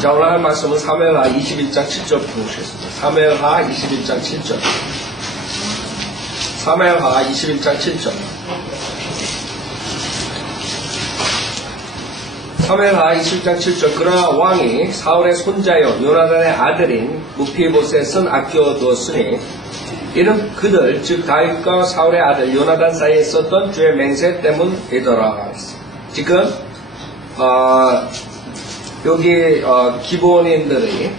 자, 오늘 할 말씀은 사무엘하 21장 7절 보시겠습니다. 사무엘하 21장 7절. 사무엘하 21장 7절. 사무엘하 21장 7절. 그러나 왕이 사울의 손자여 요나단의 아들인 무피보셋은 아껴두었으니 이는 그들 즉 다윗과 사울의 아들 요나단 사이에 있었던 주의 맹세 때문이더라. 지금 여기 기브온인들이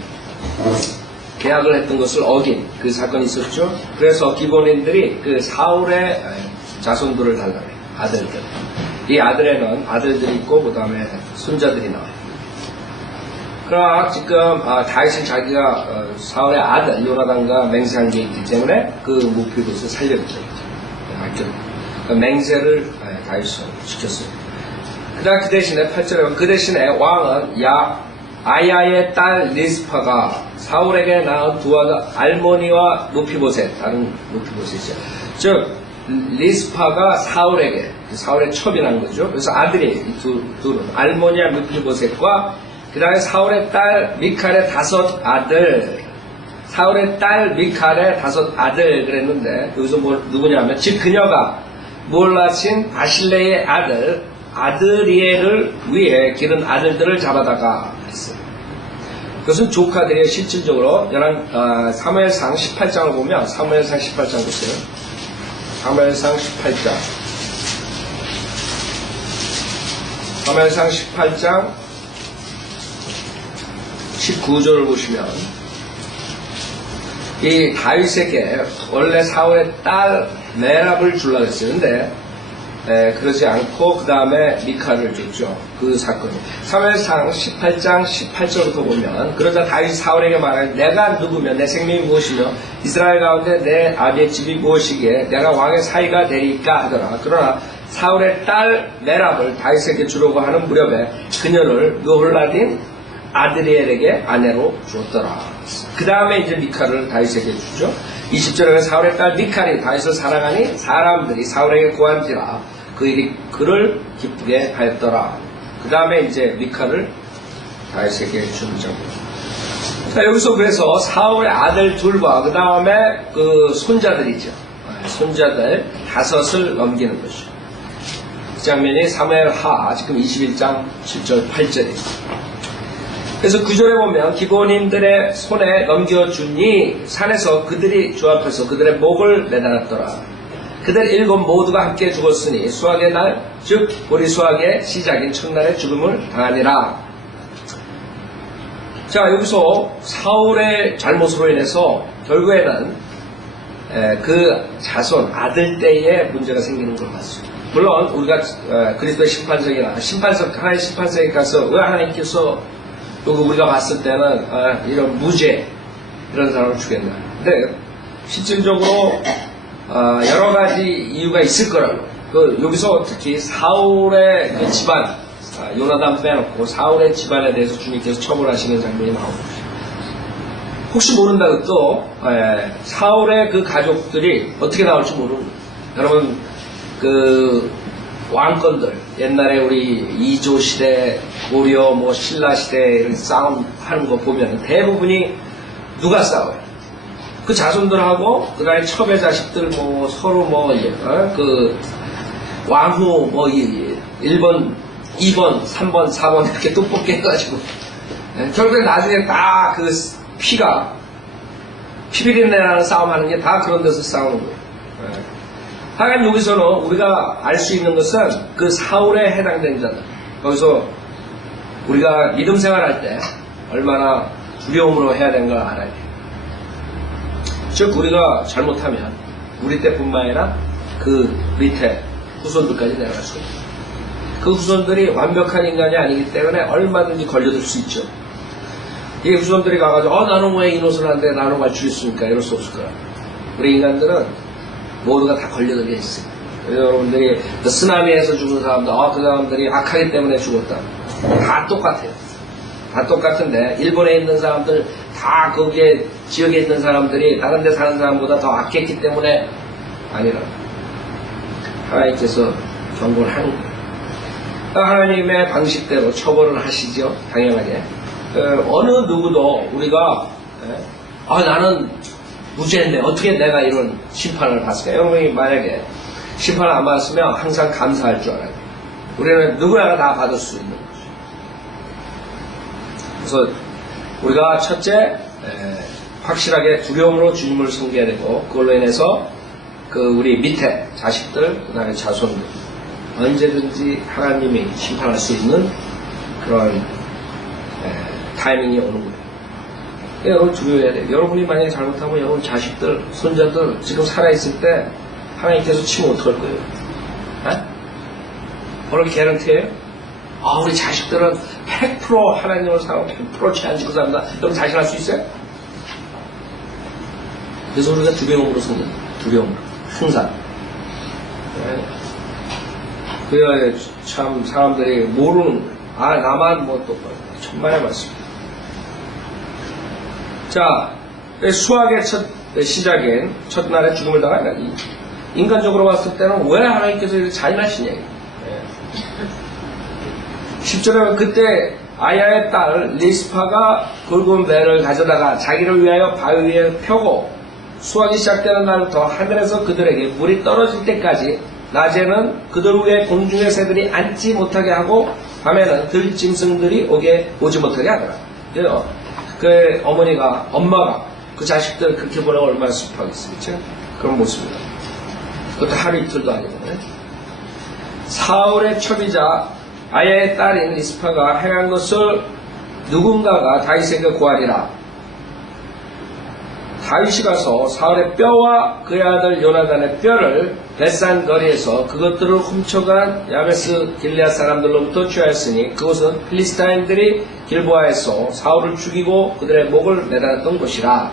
계약을 했던 것을 어긴 그 사건이 있었죠. 그래서 기브온인들이 그 사울의 자손들을 달라요. 아들들. 이 아들에는 아들들이 있고 그 다음에 손자들이 나와요. 그러나 지금 다윗은 자기가 사울의 아들 요나단과 맹세한 게 있기 때문에 그 무피봇을 살려줬죠. 그 맹세를 다윗은 지켰어요. 그 대신에 8절에 그 대신에 왕은 아야의 딸 리스파가 사울에게 낳은 두 아들 알모니와 무피보셋, 다른 무피보셋이죠. 즉 리스파가 사울에게 사울의 첩이 난 거죠. 그래서 아들이 둘은 알모니와 무피보셋과 그 다음에 사울의 딸 미칼의 5 아들, 사울의 딸 미칼의 5 아들 그랬는데 여기서 누구냐면 즉 그녀가 몰라친 바실레의 아들 아드리엘을 위해 기른 아들들을 잡아다가 했어요. 그것은 조카들이에요. 실질적으로 사무엘상 18장을 보면 사무엘상 18장 보세요. 사무엘상 18장 사무엘상 18장 19절을 보시면 이 다윗에게 원래 사울의 딸 메랍을 주려고 했어요. 근데 그러지 않고 그 다음에 미카를 줬죠. 그 사건이. 사무엘상 18장 18절부터 보면 그러자 다윗이 사울에게 말하되 내가 누구며 내 생명이 무엇이며 이스라엘 가운데 내 아비의 집이 무엇이기에 내가 왕의 사위가 되리까 하더라. 그러나 사울의 딸 메랍을 다윗에게 주려고 하는 무렵에 그녀를 느홀라딘 아드리엘에게 아내로 주었더라. 그 다음에 이제 미카를 다윗에게 주죠. 20절에 사울의 딸 미칼이 다윗을 사랑하니 사람들이 사울에게 구한지라 그 일이 그를 기쁘게 하였더라. 그 다음에 이제 미칼을 다윗에게 준 점. 자, 여기서 그래서 사울의 아들 둘과 그 다음에 그 손자들이죠. 손자들 5을 넘기는 것이죠. 그 장면이 사무엘하 지금 21장 7절 8절입니다. 그래서 9절에 보면 기브온인들의 손에 넘겨주니 산에서 그들이 주 앞에서 그들의 목을 매달았더라. 그들 7 모두가 함께 죽었으니 수학의 날 즉 우리 수학의 시작인 첫날의 죽음을 당하니라. 자, 여기서 사울의 잘못으로 인해서 결국에는 그 자손 아들 때에 문제가 생기는 걸 봤습니다. 물론 우리가 그리스도의 심판석이나 하나님의 심판석에 가서 왜 하나님께서 또 우리가 봤을 때는 이런 무죄 이런 사람을 죽였나. 근데 실질적으로 여러 가지 이유가 있을 거라고. 여기서 특히 사울의 그 집안, 요나단 빼놓고 사울의 집안에 대해서 주님께서 처벌하시는 장면이 나옵니다. 혹시 모른다고 또 사울의 그 가족들이 어떻게 나올지 모르는. 여러분 그 왕건들 옛날에 우리 이조 시대, 고려 신라 시대 이런 싸움 하는 거 보면 대부분이 누가 싸워요? 그 자손들하고 그다음에 첩의 자식들 서로 그 왕후 1번, 2번, 3번, 4번 이렇게 뚝볶이 해가지고 결국에 나중에 다 그 피비린내 나는 싸움하는 게 다 그런 데서 싸우는 거예요. 하여간 여기서는 우리가 알 수 있는 것은 그 사울에 해당된 자들. 거기서 우리가 믿음 생활할 때 얼마나 두려움으로 해야 되는 걸 알아야 돼요. 즉 우리가 잘못하면 우리 때뿐만 아니라 그 밑에 후손들까지 내려갈 수 있어요. 그 후손들이 완벽한 인간이 아니기 때문에 얼마든지 걸려들 수 있죠. 이 후손들이 가가지고 나는 왜 이 노릇을 하는데 나는 왜 죽였습니까? 이럴 수 없을 거야. 우리 인간들은 모두가 다 걸려들게 있어요. 여러분들이 쓰나미에서 죽은 사람들, 그 사람들이 악하기 때문에 죽었다. 다 똑같아요. 다 똑같은데 일본에 있는 사람들 다 거기에 지역에 있는 사람들이 다른 데 사는 사람보다 더 악했기 때문에 아니라 하나님께서 경고를 하는 거예요. 하나님의 방식대로 처벌을 하시죠. 당연하게. 어느 누구도 우리가 나는 무죄인데 어떻게 내가 이런 심판을 받을까? 여러분이 만약에 심판을 안 받았으면 항상 감사할 줄 알아야 돼요. 우리는 누구나 다 받을 수 있는 거죠. 그래서 우리가 첫째 확실하게 두려움으로 주님을 섬겨야 되고, 그걸로 인해서 우리 밑에 자식들, 그 다음에 자손들 언제든지 하나님이 심판할 수 있는 그런 타이밍이 오는 거예요. 여러분 두려워해야 돼요. 여러분이 만약에 잘못하면 여러분 자식들, 손자들 지금 살아있을 때 하나님께서 치면 어떡할 거예요? 오늘 개런티예요? 우리 자식들은 100% 하나님을 사랑하고 100% 죄 안 짓고 삽니다. 여러분 자신할 수 있어요? 그래서 우리가 두려움으로 섬겨요. 두려움으로. 항상. 그래야 참 사람들이 모르는 거예요. 나만 또 천만의 말씀. 자, 수학의 첫 시작인 첫날에 죽음을 당한 인간적으로 봤을 때는 왜 하나님께서 이렇게 잔인하시냐. 10절에 그때 아야의 딸 리스파가 굵은 배를 가져다가 자기를 위하여 바위 위에 펴고 수확이 시작되는 날부터 하늘에서 그들에게 물이 떨어질 때까지 낮에는 그들 위에 공중의 새들이 앉지 못하게 하고 밤에는 들짐승들이 오지 못하게 하더라. 그래서 그 엄마가 그 자식들을 그렇게 보내고 얼마나 슬퍼하겠습니까? 그런 모습입니다. 그것도 하루 이틀도 아니고. 사울의 첩이자 아야의 딸인 리스파가 행한 것을 누군가가 다윗에게 고하리라. 다윗이 가서 사울의 뼈와 그의 아들 요나단의 뼈를 벳산 거리에서 그것들을 훔쳐간 야베스 길르앗 사람들로부터 취하였으니 그곳은 필리스타인들이 길보아에서 사울을 죽이고 그들의 목을 매달았던 곳이라.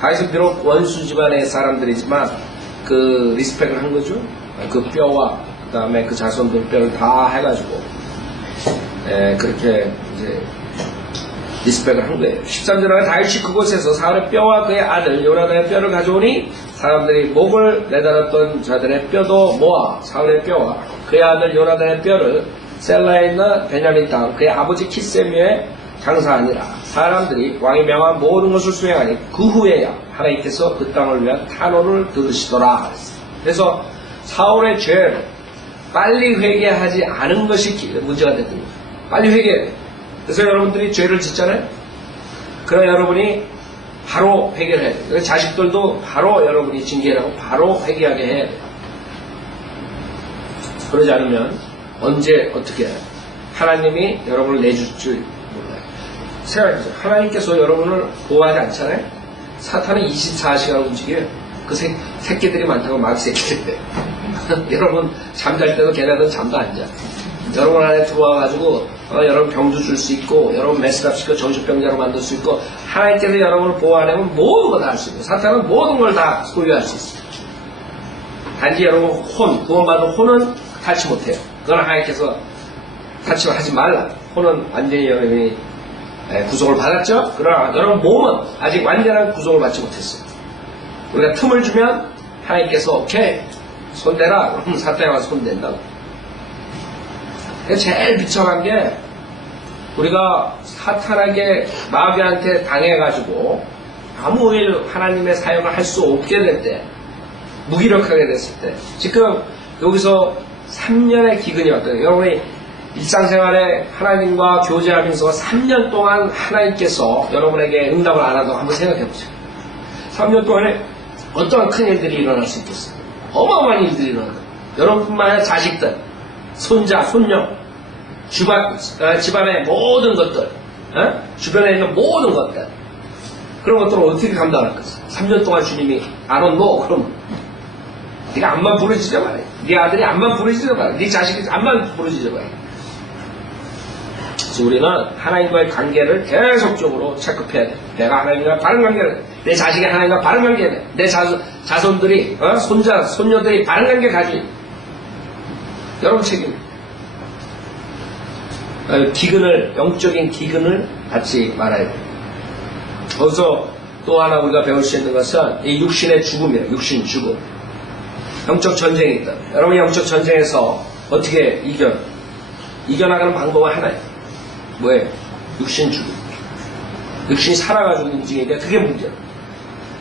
다윗은 비록 원수 집안의 사람들이지만 그 리스펙을 한 거죠. 그 뼈와 그 다음에 그 자손들 뼈를 다 해가지고 그렇게 이제 리스펙을 한 거예요. 13절에 다윗이 그곳에서 사울의 뼈와 그의 아들 요나단의 뼈를 가져오니 사람들이 목을 매달았던 자들의 뼈도 모아 사울의 뼈와 그의 아들 요나단의 뼈를 셀라에 있는 베냐민 땅 그의 아버지 키세미에 장사하니라. 사람들이 왕이 명한 모든 것을 수행하니 그 후에야 하나님께서 그 땅을 위한 탄원을 들으시더라. 그래서 사울의 죄를 빨리 회개하지 않은 것이 문제가 됐던 거예요. 빨리 회개해야 돼요. 그래서 여러분들이 죄를 짓잖아요. 그럼 여러분이 바로 회개를 해야 돼요. 자식들도 바로 여러분이 징계하고 바로 회개하게 해야 돼요. 그러지 않으면 언제 어떻게 해요? 하나님이 여러분을 내줄 줄 몰라요. 생각해보세요. 하나님께서 여러분을 보호하지 않잖아요. 사탄은 24시간 움직여요. 그 새끼들이 많다고 막 새끼들. 여러분 잠잘 때도 걔네들은 잠도 안 자. 여러분 안에 들어와가지고 여러분 병도 줄 수 있고 여러분 메스랍 시켜 정신병자로 만들 수 있고 하나님께서 여러분을 보호하려면 모든 걸 다 할 수 있어요. 사탄은 모든 걸 다 소유할 수 있어요. 단지 여러분 구원받은 혼은 탈취 못해요. 그건 하나님께서 탈취하지 말라. 혼은 완전히 여러분이 구속을 받았죠. 그러나 여러분 몸은 아직 완전한 구속을 받지 못했어요. 우리가 틈을 주면 하나님께서 오케이 손대라. 그럼 사탄이 와서 손댄다고. 제일 비참한 게 우리가 사탄에게 마귀한테 당해가지고 아무 일 하나님의 사역을 할 수 없게 될 때 무기력하게 됐을 때 지금 여기서 3년의 기근이 왔거든요. 여러분이 일상생활에 하나님과 교제하면서 3년 동안 하나님께서 여러분에게 응답을 안 한다고 한번 생각해 보세요. 3년 동안에 어떠한 큰 일들이 일어날 수 있겠어요? 어마어마한 일들이 일어나요. 여러분만의 자식들, 손자, 손녀, 집안의 모든 것들, 주변에 있는 모든 것들, 그런 것들을 어떻게 감당할 것이요 3년 동안 주님이 안 온노? 그럼 네가 암만 부르짖어 봐라. 네 아들이 암만 부르짖어 봐라. 네 자식이 암만 부르짖어 봐라. 그래서 우리는 하나님과의 관계를 계속적으로 체크해야 돼. 내가 하나님과 바른 관계를, 내 자식이 하나님과 바른 관계를, 내 자손들이, 손자, 손녀들이 바른 관계 가지. 여러분 책임. 영적인 기근을 갖지 말아야 돼. 거기서 또 하나 우리가 배울 수 있는 것은 이 육신의 죽음이에요. 육신 죽음. 영적 전쟁이 있다. 여러분이 영적 전쟁에서 어떻게 이겨나가는 방법은 하나예요. 뭐예요? 육신 죽음. 육신이 살아가지고 움직이니까 그게 문제야.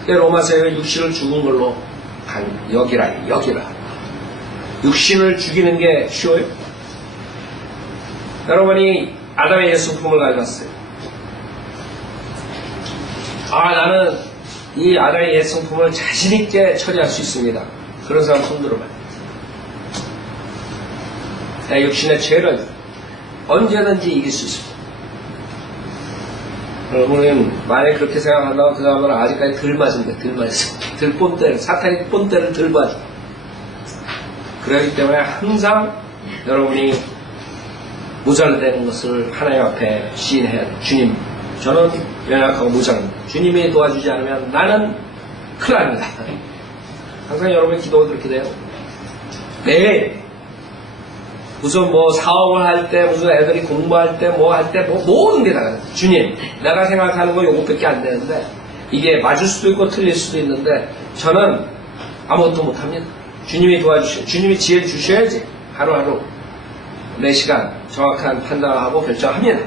로마서에 육신을 죽은 걸로 여기라. 육신을 죽이는 게 쉬워요? 여러분이 아담의 예수품을 가져갔어요. 나는 이 아담의 예수품을 자신있게 처리할 수 있습니다. 그런 사람 손 들어봐요. 육신의 죄를 언제든지 이길 수 있습니다. 여러분은 만약에 그렇게 생각한다고 그 사람은 아직까지 덜 맞은 거예요. 덜 맞았어. 덜 본때를, 사탄이 본때를 덜 맞아. 그렇기 때문에 항상 여러분이 모자라되는 것을 하나님 앞에 시인해야 돼요. 주님, 저는 연약하고 무장합니다. 주님이 도와주지 않으면 나는 큰일 납니다. 항상 여러분의 기도가 그렇게 돼요. 매일 무슨 사업을 할 때, 무슨 애들이 공부할 때, 모든 게 다, 주님, 내가 생각하는 거 요것밖에 안 되는데, 이게 맞을 수도 있고 틀릴 수도 있는데, 저는 아무것도 못합니다. 주님이 도와주셔. 주님이 지혜 주셔야지. 하루하루, 4시간 정확한 판단하고 결정합니다.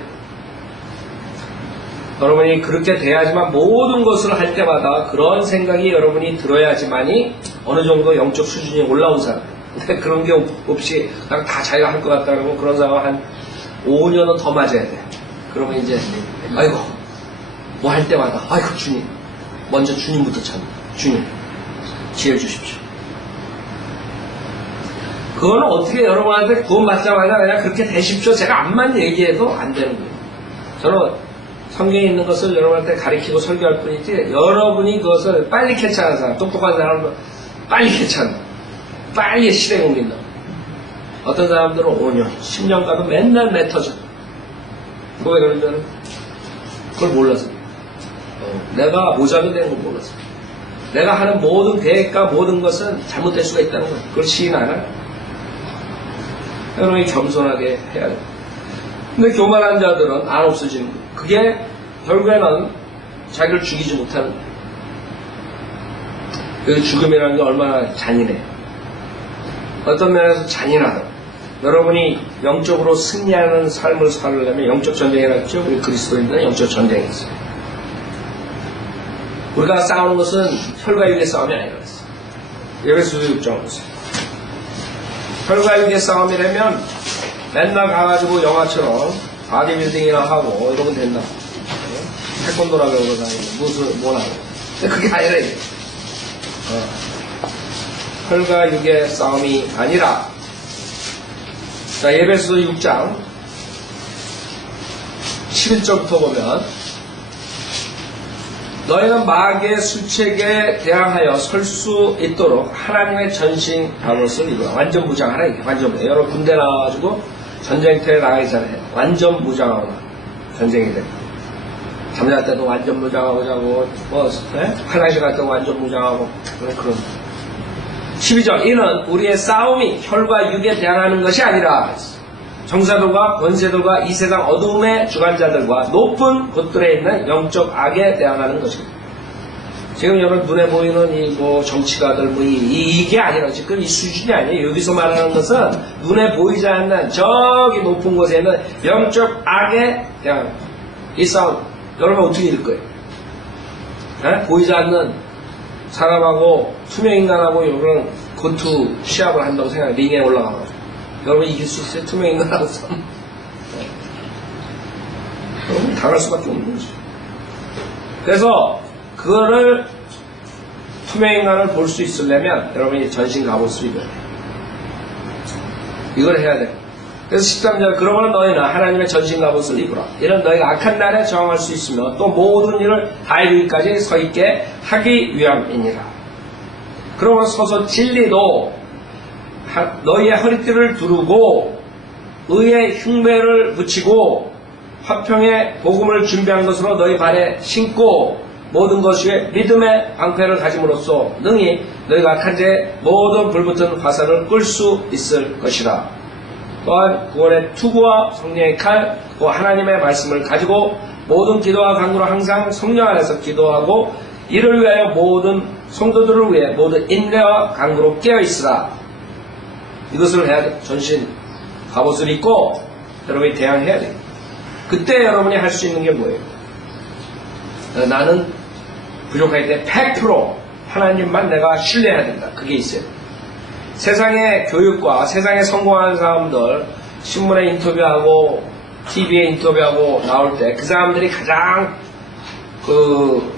여러분이 그렇게 돼야지만 모든 것을 할 때마다 그런 생각이 여러분이 들어야지만이 어느 정도 영적 수준이 올라온 사람. 근데 그런 게 없이 그냥 다 자기가 할 것 같다 그러면 그런 사람 한 5년은 더 맞아야 돼. 그러면 이제 아이고 뭐 할 때마다 아이고 주님 먼저 주님부터 찾는 주님 지혜 주십시오. 그거는 어떻게 여러분한테 구원 받자마자 그냥 그렇게 되십시오 제가 암만 얘기해도 안 되는 거예요. 저는 성경에 있는 것을 여러분한테 가르치고 설교할 뿐이지 여러분이 그것을 빨리 캐치하는 사람, 똑똑한 사람은 빨리 캐치한다. 빨리 실행 옮긴다. 어떤 사람들은 5년, 10년 가도 맨날 맺혀져. 왜 그러냐면 그걸 몰라서. 내가 모자가 되는 걸 몰라서. 내가 하는 모든 계획과 모든 것은 잘못될 수가 있다는 거예요. 그걸 시인 안 해요. 여러분이 겸손하게 해야 돼요. 근데 교만한 자들은 안 없어지는 거예요. 그게 결국에는 자기를 죽이지 못하는 거예요. 그 죽음이라는 게 얼마나 잔인해요. 어떤 면에서 잔인하다. 여러분이 영적으로 승리하는 삶을 살려면 영적 전쟁이라죠. 우리 그리스도인들은 영적 전쟁이 있어요. 우리가 싸우는 것은 혈과 육의 싸움이 아니라 그랬어요. 에베소서 6장 보세요. 혈과 육의 싸움이라면 맨날 가가지고 영화처럼 바디빌딩이나 하고 이러면 된다. 태권도라고 그러다니고 무슨 뭐라고. 근데 그게 아니라 이게. 혈과 육의 싸움이 아니라 자 에베소서 6장 11절부터 보면 너희는 마귀의 술책에 대항하여 설 수 있도록 하나님의 전신 갑옷을 입으라. 완전 무장하라 이게 완전 무장. 여러분 군대 나와가지고 전쟁터에 나가기 전에 완전 무장하고 전쟁이 됩니다. 잠잘 때도 완전 무장하고 자고 화장실 갈 때도 완전 무장하고 그런 12절 이는 우리의 싸움이 혈과 육에 대항하는 것이 아니라 정사들과 권세들과 이 세상 어둠의 주관자들과 높은 곳들에 있는 영적 악에 대항하는 것입니다. 지금 여러분 눈에 보이는 이 정치가들 이게 아니라 지금 이 수준이 아니에요. 여기서 말하는 것은 눈에 보이지 않는 저기 높은 곳에 있는 영적 악에 대항하는 이 싸움 여러분 어떻게 이길 거예요? 보이지 않는 사람하고 투명인간하고 여러분 권투 시합을 한다고 생각해. 링에 올라가고 여러분 이길 수 있어요? 투명인간하고 싸움. 여러분 당할 수밖에 없는 거죠. 그래서 그거를 투명인간을 볼 수 있으려면 여러분이 전신 갑옷을 입어야 돼요. 이걸 해야 돼요. 그래서 13절 그러므로 너희는 하나님의 전신 갑옷을 입으라. 이는 너희가 악한 날에 저항할 수 있으며 또 모든 일을 다 이루기까지 서 있게 하기 위함이니라. 그러므로 서서 진리도 너희의 허리띠를 두르고 의의 흉배를 붙이고 화평의 복음을 준비한 것으로 너희 발에 신고 모든 것이 믿음의 방패를 가짐으로써 능히 너희가 악한 자의 모든 불붙은 화살을 끌 수 있을 것이라. 또한 구원의 투구와 성령의 칼, 또 하나님의 말씀을 가지고 모든 기도와 간구로 항상 성령 안에서 기도하고 이를 위하여 모든 성도들을 위해 모든 인내와 간구로 깨어있으라. 이것을 해야 돼. 전신 갑옷을 입고 여러분이 대항해야 돼. 그때 여러분이 할 수 있는 게 뭐예요? 나는 부족하기 때문에 100% 하나님만 내가 신뢰해야 된다. 그게 있어요. 세상의 교육과 세상에 성공하는 사람들 신문에 인터뷰하고 TV에 인터뷰하고 나올 때 그 사람들이 가장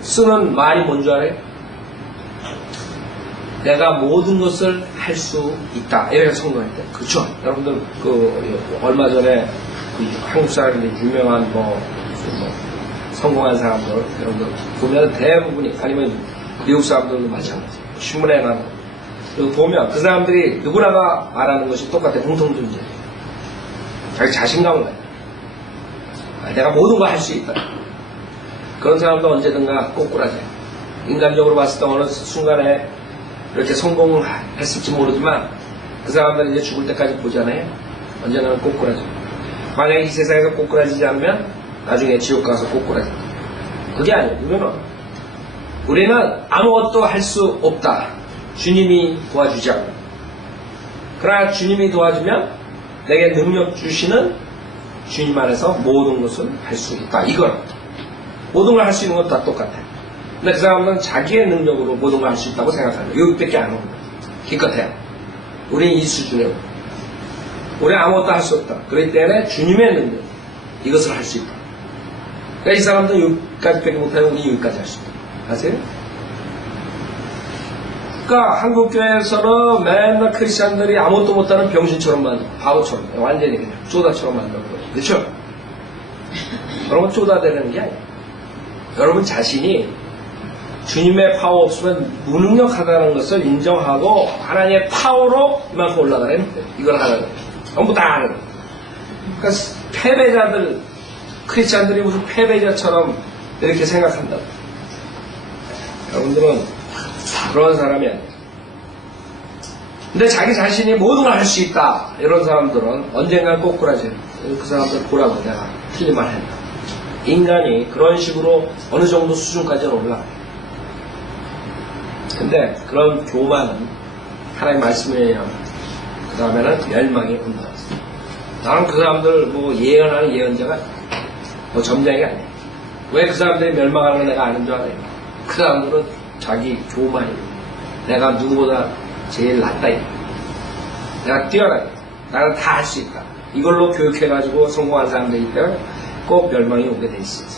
쓰는 말이 뭔지 알아요? 내가 모든 것을 할 수 있다. 이렇게 성공할 때. 그렇죠? 여러분들 얼마 전에 한국 사람들이 유명한 성공한 사람들 여러분들 보면 대부분이 아니면 미국 사람들도 마찬가지. 신문에 가는 보면 그 사람들이 누구나가 말하는 것이 똑같아. 공통존재. 자기 자신감을 가요. 내가 모든 걸 할 수 있다. 그런 사람도 언제든가 꼬꾸라져요. 인간적으로 봤을 때 어느 순간에 이렇게 성공했을지 모르지만 그 사람들은 이제 죽을 때까지 보잖아요. 언제나 꼬꾸라져. 만약에 이 세상에서 꼬꾸라지지 않으면 나중에 지옥 가서 꼬꾸라져. 그게 아니에요. 우리는 아무것도 할 수 없다. 주님이 도와주지 않고. 그러나 주님이 도와주면 내게 능력 주시는 주님 안에서 모든 것을 할 수 있다. 이건 모든 걸 할 수 있는 건 다 똑같아요. 근데 그 사람은 자기의 능력으로 모든 걸 할 수 있다고 생각합니다. 여기밖에 안 오는 거예요. 기껏해요. 우리는 이 수준이에요. 우리는 아무것도 할 수 없다. 그렇기 때문에 주님의 능력, 이것을 할 수 있다. 그러니까 이 사람도 여기까지밖에 못하면 우리 여기까지 할 수 있다. 아세요? 그러니까 한국교회에서는 맨날 크리스찬들이 아무것도 못하는 병신처럼만, 바보처럼, 완전히 그냥 쪼다처럼 만들고 그렇죠? 여러분 쪼다되는 게 아니에요. 여러분 자신이 주님의 파워 없으면 무능력하다는 것을 인정하고 하나님의 파워로 이만큼 올라가는 거예요. 이걸 하는 거예요. 전부 다 하는 거예요. 그러니까 패배자들, 크리스찬들이 무슨 패배자처럼 이렇게 생각한다고. 여러분들은 그런 사람이 아니에요. 근데 자기 자신이 모든 걸 할 수 있다. 이런 사람들은 언젠간 꼬꾸라져요. 그 사람들 보라고 내가 틀린 말 했다. 인간이 그런 식으로 어느 정도 수준까지는 올라가요. 근데 그런 교만은 하나님 말씀이에요. 그 다음에는 멸망이 온다. 나는 그 사람들 예언하는 예언자가 점장이 아니에요. 왜 그 사람들이 멸망하는 걸 내가 아는 줄 알아요? 그 사람들은 자기 교만이에요. 내가 누구보다 제일 낫다. 내가 뛰어나다. 나는 다 할 수 있다. 이걸로 교육해가지고 성공한 사람들이기 때문에 꼭 멸망이 오게 돼 있어요.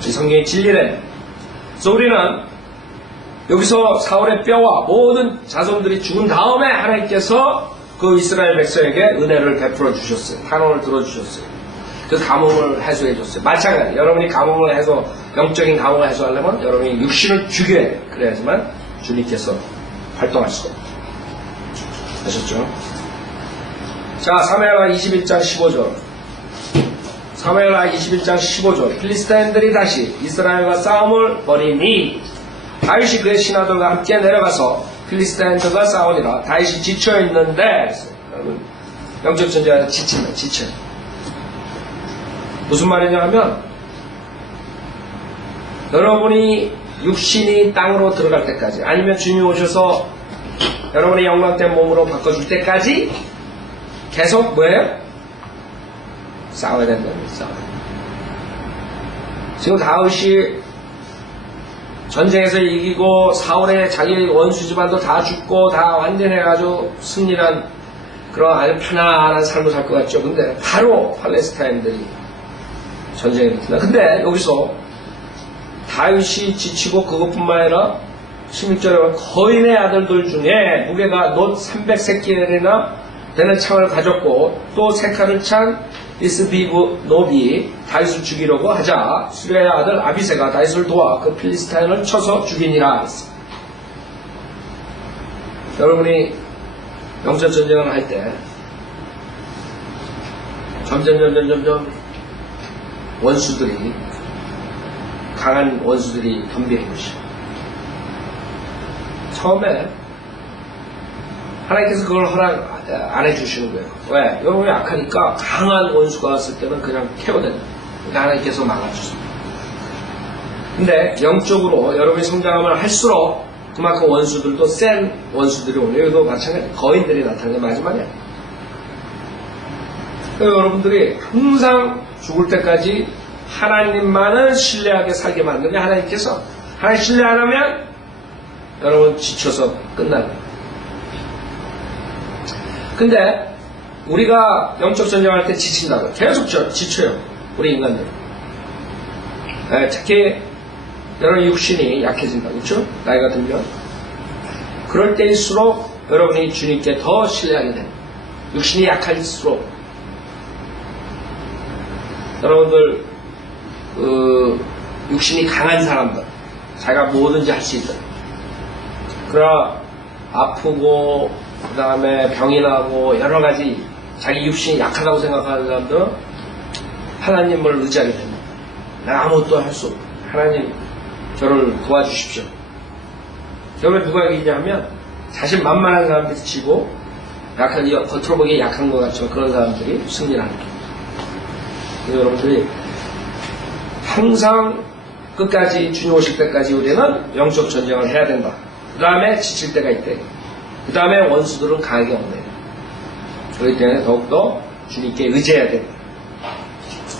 성경의 진리래. 그래서 우리는 여기서 사울의 뼈와 모든 자손들이 죽은 다음에 하나님께서 그 이스라엘 백성에게 은혜를 베풀어 주셨어요. 탄원을 들어주셨어요. 그 감흥을 해소해 줬어요. 마찬가지. 여러분이 감흥을 영적인 감흥을 해소하려면 여러분이 육신을 죽여야 돼요. 그래야지만 주님께서 활동할 수가 없어요. 아셨죠? 자, 사무엘하 21장 15절. 사무엘하 21장 15절. 필리스타인들이 다시 이스라엘과 싸움을 벌이니 다윗이 그의 신하들과 함께 내려가서 필리스타인들과 싸우니라. 다윗이 지쳐있는데, 여러분, 영적 전쟁에 지친다, 지쳐. 무슨 말이냐 하면, 여러분이 육신이 땅으로 들어갈 때까지, 아니면 주님이 오셔서 여러분의 영광된 몸으로 바꿔줄 때까지 계속 뭐예요? 싸워야 된다는 거예요, 싸워야. 지금 다윗이 전쟁에서 이기고 사울의 자기 원수 집안도 다 죽고 다 완전해가지고 승리한 그런 아주 편안한 삶을 살 것 같죠. 근데 바로 팔레스타인들이 전쟁에 붙는다. 근데 여기서 다윗이 지치고 그것뿐만 아니라 16절에 거인의 아들들 중에 무게가 놋 300세겔이나 되는 창을 가졌고 또 세 칼을 찬 이스비노비 다윗을 죽이려고 하자 수레의 아들 아비새가 다윗을 도와 그 필리스타인을 쳐서 죽이니라 했어. 여러분이 영적 전쟁을 할 때 점점 원수들이 강한 원수들이 덤비는 것이에요. 처음에 하나님께서 그걸 허락 안 해주시는 거예요. 왜? 여러분이 약하니까 강한 원수가 왔을 때는 그냥 케어된다. 그러니까 하나님께서 막아주십니다. 근데 영적으로 여러분이 성장하면 할수록 그만큼 원수들도 센 원수들이 오네요. 여기도 마찬가지. 거인들이 나타나는 게 마지막이에요. 그러니까 여러분들이 항상 죽을 때까지 하나님만을 신뢰하게 살게 만드는 하나님께서 하나님 신뢰 안 하면 여러분 지쳐서 끝나는 거예요. 근데 우리가 영적 전쟁할 때 지친다고 계속 지쳐요. 우리 인간들. 특히 여러분 육신이 약해진다. 그렇죠? 나이가 들면. 그럴 때일수록 여러분이 주님께 더 신뢰하게 됩니다. 육신이 약할수록 여러분들 육신이 강한 사람들 자기가 뭐든지 할 수 있다. 그러나 아프고 그 다음에 병이 나고 여러 가지 자기 육신이 약하다고 생각하는 사람들은 하나님을 의지하게 됩니다. 내가 아무것도 할 수 없고 하나님 저를 도와주십시오. 결국에 누가 이기냐면 자신 만만한 사람들이 지고 약한, 겉으로 보기에 약한 것 같지만 그런 사람들이 승리를 하는 거예요. 그래서 여러분들이 항상 끝까지 주님 오실 때까지 우리는 영적 전쟁을 해야 된다. 그 다음에 지칠 때가 있대. 그 다음에 원수들은 강하게 없네. 그렇기 때문에 더욱더 주님께 의지해야 된다.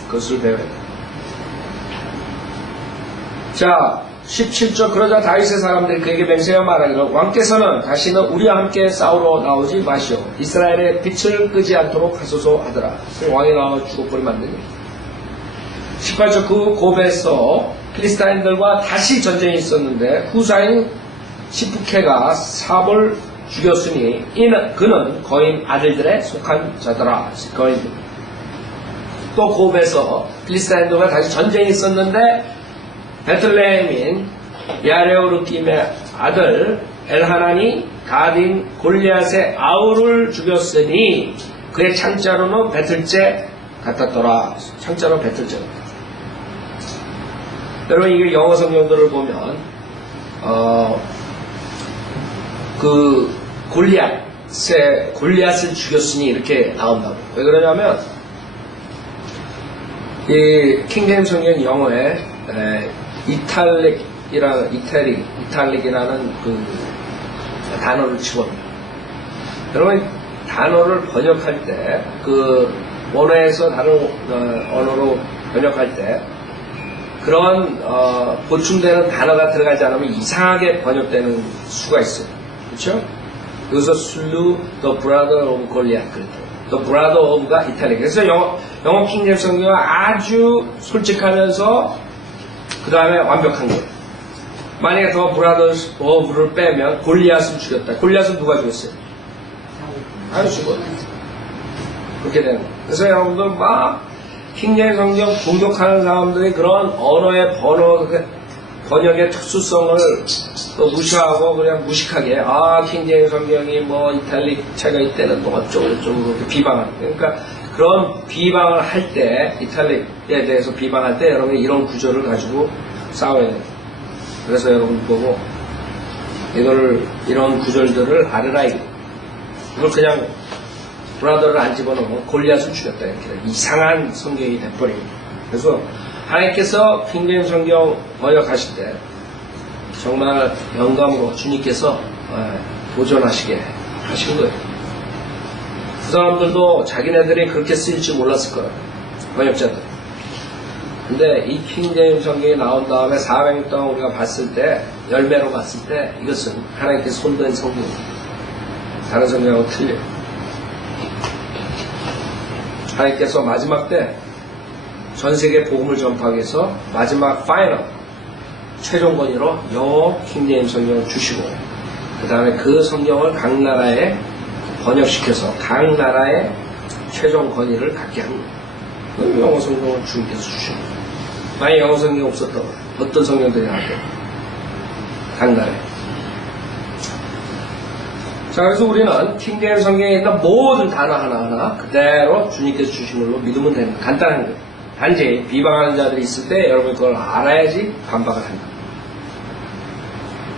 그것을 배워야 된다. 자, 17절 그러자 다윗의 사람들이 그에게 맹세하여 말하기를 왕께서는 다시는 우리와 함께 싸우러 나오지 마시오. 이스라엘의 빛을 끄지 않도록 하소서 하더라. 왕이 나와 죽어버리면 안 되니. 18절 그 고베에서 필리스타인들과 다시 전쟁이 있었는데 후사인 시프케가 삽을 죽였으니 그는 거인 아들들에 속한 자더라. 거인들. 또 고베에서 필리스타인들과 다시 전쟁이 있었는데 베틀레헴인 야레오르김의 아들 엘하난이 가딘 골리앗의 아우를 죽였으니 그의 창자로는 배틀째 같았더라. 창자로 배틀째 같았더라. 여러분 이게 영어 성경들을 보면 그 골리앗을 죽였으니 이렇게 나온다고. 왜 그러냐면 이 킹제임 성경 영어에 이탈릭이라는 그 단어를 집어넣어요. 여러분 단어를 번역할 때 그 원어에서 다른 언어로 번역할 때 그런 보충되는 단어가 들어가지 않으면 이상하게 번역되는 수가 있어요. 그렇죠? 여기서 슬루 the brother of Goliath 그랬죠. The brother of가 이탈릭. 그래서 영어 킹제임 성경은 아주 솔직하면서 그 다음에 완벽한 거예요. 만약에 더 브라더스 of를 빼면 골리앗을 죽였다. 골리앗은 누가 죽였어요? 아유 죽었다. 그렇게 되는 거예요. 그래서 여러분들 막 킹제임 성경 공격하는 사람들이 그런 언어의 번역의 특수성을 또 무시하고 그냥 무식하게 킹제임 성경이 뭐 이탈릭 차가 이때는 뭐 어쩌고 그렇게 비방하는 거예요. 그러니까 그런 비방을 할 때, 이탈릭에 대해서 비방할 때 여러분이 이런 구조를 가지고 싸워야 돼요. 그래서 여러분 보고 이런 구절들을 알으라 이거. 이걸 그냥 브라더를 안 집어넣으면 골리앗을 죽였다 이렇게 이상한 성경이 돼버립니다. 그래서 하나님께서 킹제임 성경 번역하실 때 정말 영감으로 주님께서 도전하시게 하신 거예요. 그 사람들도 자기네들이 그렇게 쓰일 줄 몰랐을 거예요. 번역자들. 근데 이 킹제임 성경이 나온 다음에 400년 동안 우리가 봤을 때, 열매로 봤을 때, 이것은 하나님께서 손댄 성경입니다. 다른 성경하고 틀려요. 하나님께서 마지막 때 전 세계 복음을 전파하기 위해서 마지막 파이널, 최종 권위로 영어 킹제임 성경을 주시고, 그 다음에 그 성경을 각 나라에 번역시켜서 각 나라의 최종 권위를 갖게 합니다. 영어 성경을 주님께서 주십니다. 만약 영어 성경이 없었던 어떤 성경들이 나왔겠어요? 각 나라에. 자, 그래서 우리는 킹제임 성경에 있는 모든 단어 하나하나 그대로 주님께서 주신 걸로 믿으면 됩니다. 간단한 거예요. 단지 비방하는 자들이 있을 때 여러분이 그걸 알아야지 반박을 한다.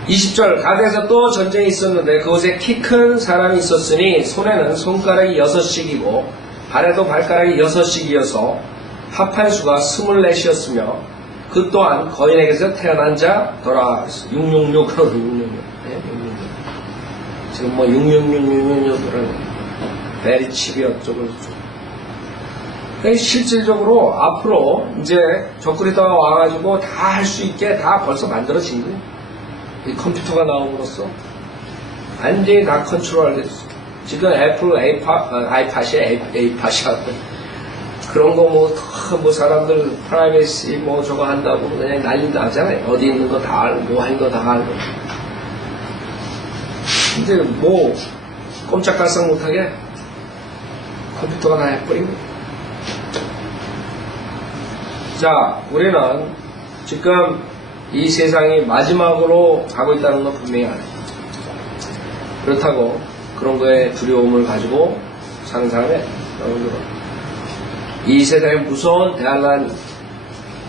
20절 가드에서 또 전쟁이 있었는데 그곳에 키 큰 사람이 있었으니 손에는 손가락이 6씩이고 발에도 발가락이 6씩이어서 합한 수가 24이었으며 그 또한 거인에게서 태어난 자더라. 666 666 지금 뭐 666 666 베리칩이 어쩌고 그러니까 실질적으로 앞으로 이제 적그리스도가 와가지고 다 할 수 있게 다 벌써 만들어진 거예요. 이 컴퓨터가 나옴으로써 완전히 다 컨트롤 됐어. 지금 애플 아이팟이야. 그런 거 뭐 사람들 프라이버시 뭐 저거 한다고 그냥 난리 나잖아요. 어디 있는 거 다 알고 뭐 한 거 다 알고. 근데 뭐 꼼짝달싹 못하게 컴퓨터가 다 해버린 거예요. 자, 우리는 지금 이 세상이 마지막으로 가고 있다는 건 분명히 알아요. 그렇다고 그런 거에 두려움을 가지고 사는 사람이 여러분들은 이 세상의 무서운 대환란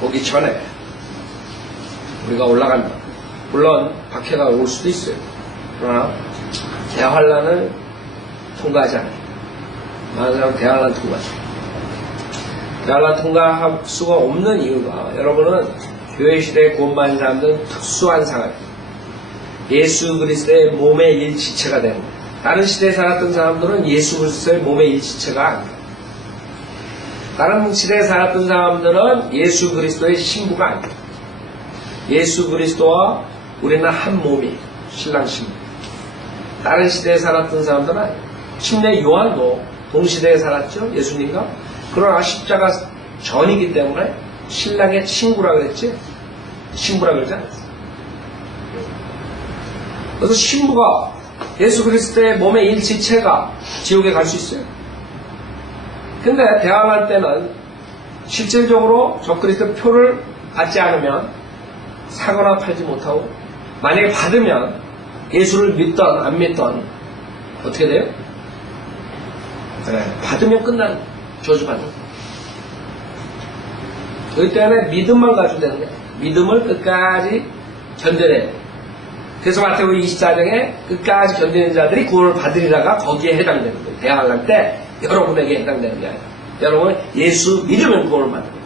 오기 전에 우리가 올라간다. 물론 박해가 올 수도 있어요. 그러나 대환란을 통과하지 않아요. 많은 사람은 대환란 통과하죠. 대환란 통과할 수가 없는 이유가 여러분은 교회 시대에 구원받은 사람들은 특수한 상황입니다. 예수 그리스도의 몸의 일지체가 되는 거예요. 다른 시대에 살았던 사람들은 예수 그리스도의 몸의 일지체가 아니에요. 다른 시대에 살았던 사람들은 예수 그리스도의 신부가 아니에요. 예수 그리스도와 우리는 한 몸이에요. 신랑 신부. 다른 시대에 살았던 사람들은 아니에요. 침례 요한도 동시대에 살았죠. 예수님과. 그러나 십자가 전이기 때문에 신랑의 친구라 그랬지 신부라 그러지 않았어요. 그래서 신부가 예수 그리스도의 몸의 일지체가 지옥에 갈 수 있어요. 근데 대항할 때는 실질적으로 적그리스도 표를 받지 않으면 사거나 팔지 못하고 만약에 받으면 예수를 믿던 안 믿던 어떻게 돼요? 네, 받으면 끝난 저주받는 거예요. 그렇기 때문에 믿음만 가지고 되는 거예요. 믿음을 끝까지 견뎌내야 돼요. 그래서 마태복음 24장에 끝까지 견디는 자들이 구원을 받으리라가 거기에 해당되는 거예요. 대항할 때 여러분에게 해당되는 게 아니라 여러분 예수 믿으면 구원을 받는 거예요.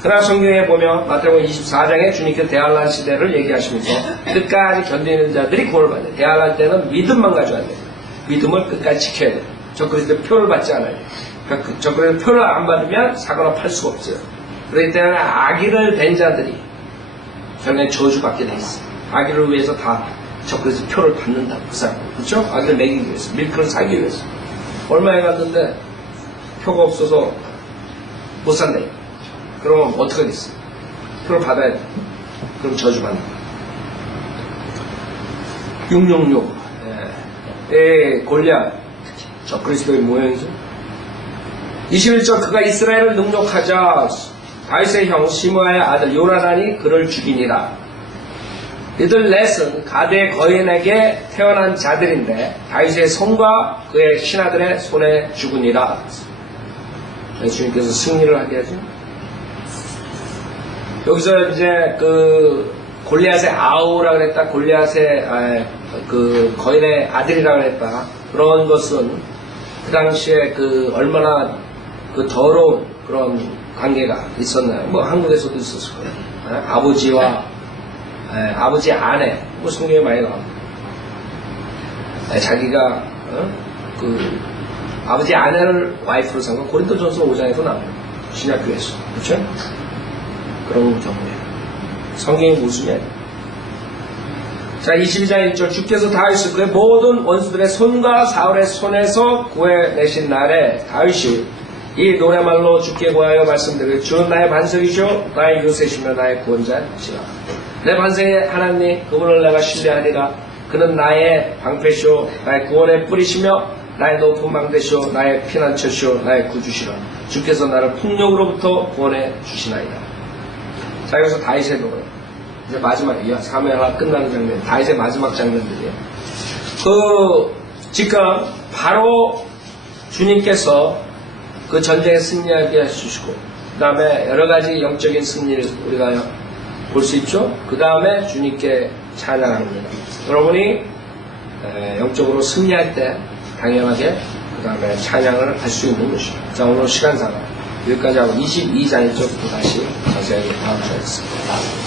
그러나 성경에 보면 마태복음 24장에 주님께서 대환란 시대를 얘기하시면서 끝까지 견디는 자들이 구원을 받아요. 대환란 때는 믿음만 가져야 돼요. 믿음을 끝까지 지켜야 돼요. 적그리스도 표를 받지 않아요. 그러니까 적그리스도 표를 안 받으면 사거나 팔 수가 없어요. 그렇기 때문에 악의를 댄 자들이 결국에 저주받게 돼 있어요. 악의를 위해서 다 적그리스도 표를 받는다. 그 사람. 그렇죠? 악의를 매기기 위해서. 밀크를 사기 위해서. 얼마에 갔는데 표가 없어서 못 산다. 그럼 어떻게 하겠어요? 표를 받아야 돼. 그럼 저주받는다. 666. 골리앗. 적그리스도의 모형이죠. 21절 그가 이스라엘을 능욕하자 다윗의 형 시므아의 아들 요나단이 그를 죽이니라. 이들 넷은 가드의 거인에게 태어난 자들인데 다윗의 성과 그의 신하들의 손에 죽으니라. 주님께서 승리를 하게 하죠. 여기서 이제 그 골리앗의 아우라 그랬다, 골리앗의 그 거인의 아들이라 그랬다. 그런 것은 그 당시에 그 얼마나 그 더러운 그런 관계가 있었나요? 뭐 한국에서도 있었을 거예요. 아버지와 아버지 아내, 뭐 성경에 많이 나옵니다. 자기가 그 아버지 아내를 와이프로 삼고 고린도전서 5장에도 나와요. 신약교회에서. 그렇죠? 그런 경우에요. 성경이 무슨이에요? 자, 22장 1절 주께서 다윗을 그의 모든 원수들의 손과 사울의 손에서 구해내신 날에 다윗이 이 노래말로 주께 구하여 말씀드리되 주는 나의 반석이시오 나의 요새시며 나의 구원자시라. 내 반석의 하나님 그분을 내가 신뢰하리라. 그는 나의 방패시오 나의 구원의 뿌리시며 나의 높은 망대시오 나의 피난처시오 나의 구주시라. 주께서 나를 폭력으로부터 구원해 주시나이다. 자, 여기서 다윗의 노래 이제 마지막이야. 사무엘하 끝나는 장면 다윗의 마지막 장면들이에요. 지금 바로 주님께서 그 전쟁에 승리하게 해주시고 그 다음에 여러가지 영적인 승리를 우리가 볼 수 있죠. 그 다음에 주님께 찬양합니다. 여러분이 영적으로 승리할 때 당연하게 그 다음에 찬양을 할 수 있는 것입니다. 자, 오늘 시간상 여기까지 하고 22장부터 다시 자세하게 다음 주에 하겠습니다.